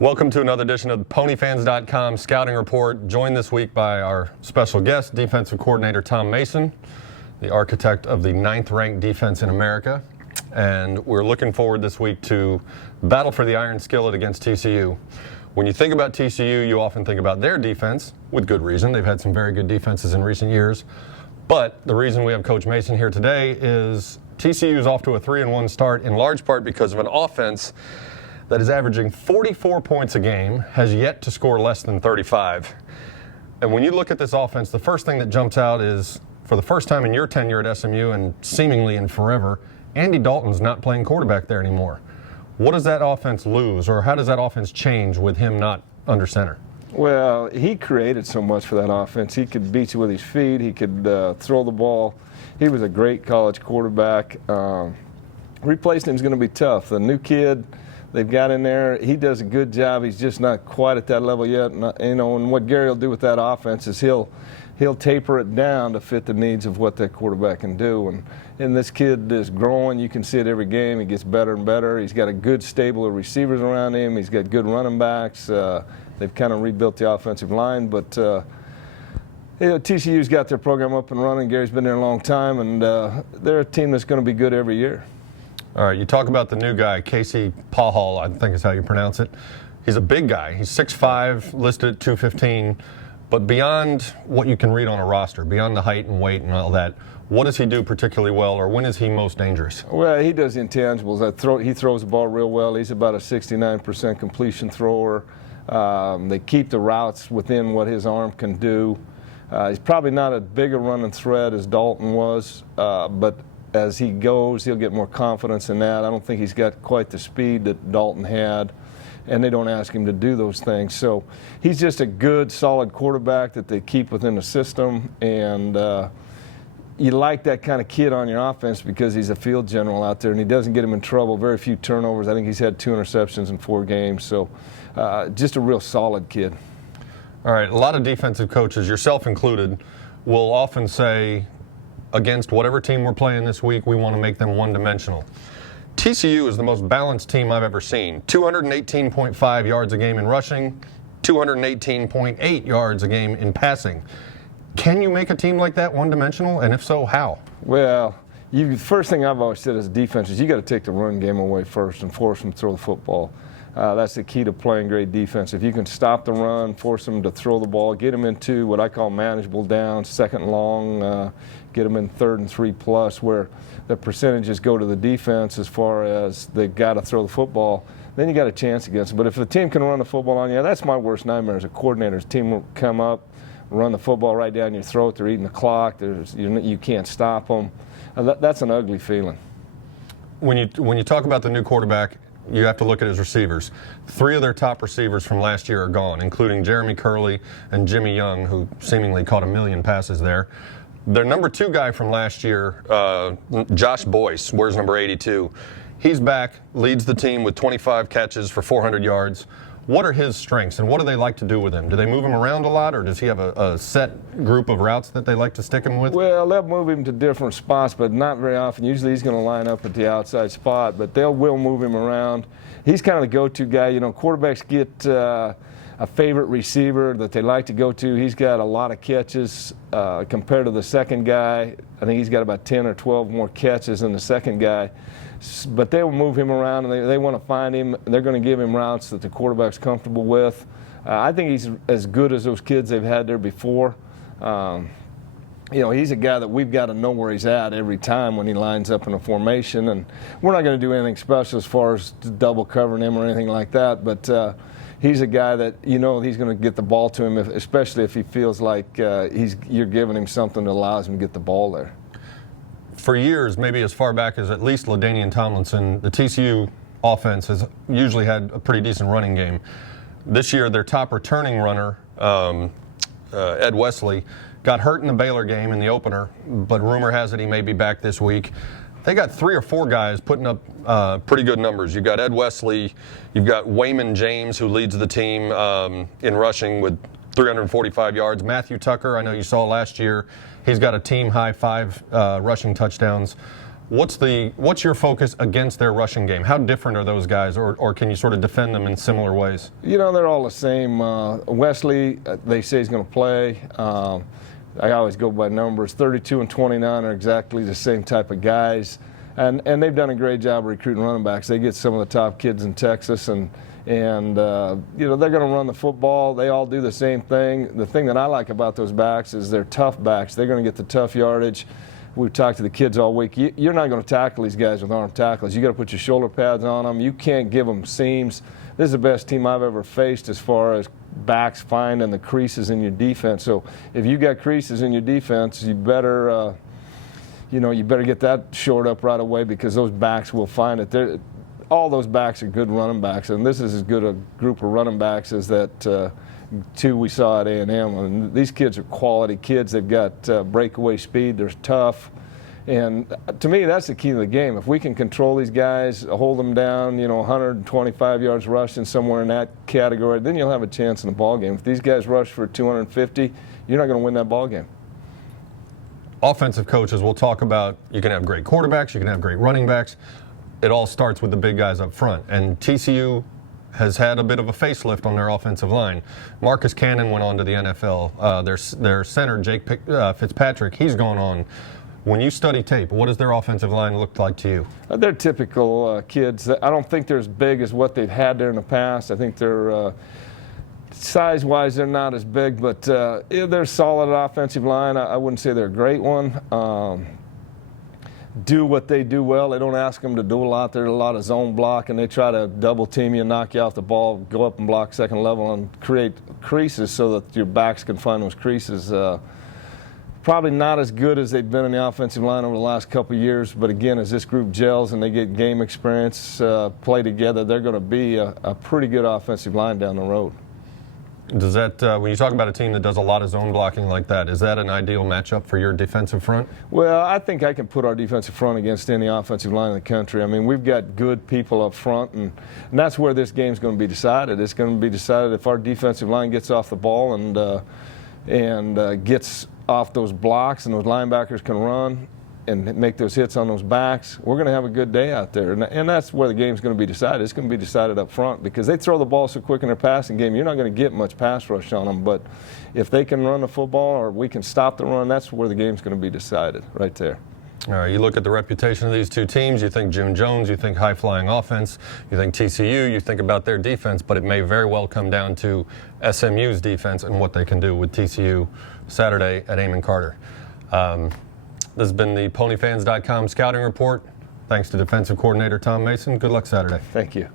Welcome to another edition of the PonyFans.com Scouting Report, joined this week by our special guest, defensive coordinator Tom Mason, the architect of the 9th-ranked defense in America. And we're looking forward this week to battle for the Iron Skillet against TCU. When you think about TCU, you often think about their defense, with good reason. They've had some very good defenses in recent years. But the reason we have Coach Mason here today is TCU is off to a 3-1 start, in large part because of an offense that is averaging 44 points a game, has yet to score less than 35. And when you look at this offense, the first thing that jumps out is, for the first time in your tenure at SMU and seemingly in forever, Andy Dalton's not playing quarterback there anymore. What does that offense lose, or how does that offense change with him not under center? Well, he created so much for that offense. He could beat you with his feet. He could throw the ball. He was a great college quarterback. Replacing him is going to be tough. The new kid they've got in there, he does a good job. He's just not quite at that level yet. And what Gary will do with that offense is he'll taper it down to fit the needs of what that quarterback can do. And this kid is growing. You can see it every game. He gets better and better. He's got a good stable of receivers around him. He's got good running backs. They've kind of rebuilt the offensive line. But TCU's got their program up and running. Gary's been there a long time, and they're a team that's going to be good every year. All right, you talk about the new guy, Casey Pahal, I think is how you pronounce it. He's a big guy. He's 6'5", listed at 215. But beyond what you can read on a roster, beyond the height and weight and all that, what does he do particularly well, or when is he most dangerous? Well, he does intangibles. He throws the ball real well. He's about a 69% completion thrower. They keep the routes within what his arm can do. He's probably not as big a running threat as Dalton was, but as he goes, he'll get more confidence in that. I don't think he's got quite the speed that Dalton had, and they don't ask him to do those things. So he's just a good, solid quarterback that they keep within the system, and you like that kind of kid on your offense because he's a field general out there, and he doesn't get him in trouble. Very few turnovers. I think he's had 2 interceptions in 4 games, so just a real solid kid. All right, a lot of defensive coaches, yourself included, will often say, against whatever team we're playing this week, we want to make them one-dimensional. TCU is the most balanced team I've ever seen. 218.5 yards a game in rushing, 218.8 yards a game in passing. Can you make a team like that one-dimensional, and if so, how? Well, the first thing I've always said as a defense is you got to take the run game away first and force them to throw the football. That's the key to playing great defense. If you can stop the run, force them to throw the ball, get them into what I call manageable downs, 2nd and long, get them in 3rd and 3+, where the percentages go to the defense as far as they've got to throw the football, then you got a chance against them. But if the team can run the football on you, that's my worst nightmare as a coordinator. The team will come up, run the football right down your throat. They're eating the clock. You can't stop them. That's an ugly feeling. When you talk about the new quarterback, you have to look at his receivers. 3 of their top receivers from last year are gone, including Jeremy Curley and Jimmy Young, who seemingly caught 1 million passes there. Their number 2 guy from last year, Josh Boyce, wears number 82. He's back, leads the team with 25 catches for 400 yards. What are his strengths, and what do they like to do with him? Do they move him around a lot, or does he have a set group of routes that they like to stick him with? Well, they'll move him to different spots, but not very often. Usually he's going to line up at the outside spot, but will move him around. He's kind of the go-to guy. You know, quarterbacks get a favorite receiver that they like to go to. He's got a lot of catches compared to the second guy. I think he's got about 10 or 12 more catches than the second guy. But they will move him around, and they want to find him. They're going to give him routes that the quarterback's comfortable with. I think he's as good as those kids they've had there before. He's a guy that we've got to know where he's at every time when he lines up in a formation. And we're not going to do anything special as far as double covering him or anything like that. But he's a guy that he's going to get the ball to him, especially if he feels like you're giving him something that allows him to get the ball there. For years, maybe as far back as at least LaDainian Tomlinson, the TCU offense has usually had a pretty decent running game. This year, their top returning runner, Ed Wesley, got hurt in the Baylor game in the opener, but rumor has it he may be back this week. They got 3 or 4 guys putting up pretty good numbers. You've got Ed Wesley, you've got Wayman James, who leads the team in rushing with 345 yards. Matthew Tucker, I know you saw last year, he's got a team-high 5 rushing touchdowns. What's your focus against their rushing game? How different are those guys, or can you sort of defend them in similar ways? You know, they're all the same. Wesley, they say he's going to play. I always go by numbers. 32 and 29 are exactly the same type of guys. And they've done a great job recruiting running backs. They get some of the top kids in Texas, and you know, they're going to run the football. They all do the same thing. The thing that I like about those backs is they're tough backs. They're going to get the tough yardage. We've talked to the kids all week. You're not going to tackle these guys with arm tackles. You got to put your shoulder pads on them. You can't give them seams. This is the best team I've ever faced as far as backs finding the creases in your defense. So if you got creases in your defense, you better, you know, you better get that shored up right away, because those backs will find it. All those backs are good running backs, and this is as good a group of running backs as that two we saw at A&M. And these kids are quality kids. They've got breakaway speed. They're tough. And to me, that's the key to the game. If we can control these guys, hold them down, you know, 125 yards rushing, somewhere in that category, then you'll have a chance in the ball game. If these guys rush for 250, you're not going to win that ball game. Offensive coaches, we'll talk about, you can have great quarterbacks, you can have great running backs. It all starts with the big guys up front. And TCU has had a bit of a facelift on their offensive line. Marcus Cannon went on to the NFL. Their center, Jake Fitzpatrick, he's gone on. When you study tape, what does their offensive line look like to you? They're typical kids. I don't think they're as big as what they've had there in the past. I think they're size-wise, they're not as big, but they're a solid offensive line. I wouldn't say they're a great one. Do what they do well. They don't ask them to do a lot. There's a lot of zone block, and they try to double team you, knock you off the ball, go up and block second level, and create creases so that your backs can find those creases. Probably not as good as they've been in the offensive line over the last couple of years, but again, as this group gels and they get game experience, play together, they're going to be a pretty good offensive line down the road. Does that, when you talk about a team that does a lot of zone blocking like that, is that an ideal matchup for your defensive front? Well, I think I can put our defensive front against any offensive line in the country. I mean, we've got good people up front, and that's where this game's going to be decided. It's going to be decided if our defensive line gets off the ball and gets off those blocks, and those linebackers can run and make those hits on those backs. We're going to have a good day out there, and that's where the game's going to be decided. It's going to be decided up front, because they throw the ball so quick in their passing game, you're not going to get much pass rush on them. But if they can run the football, or we can stop the run, that's where the game's going to be decided, right there. All right, you look at the reputation of these two teams, you think Jim Jones, you think high-flying offense, you think TCU, you think about their defense, but it may very well come down to SMU's defense and what they can do with TCU Saturday at Amon Carter. This has been the PonyFans.com scouting report. Thanks to defensive coordinator Tom Mason. Good luck Saturday. Thank you.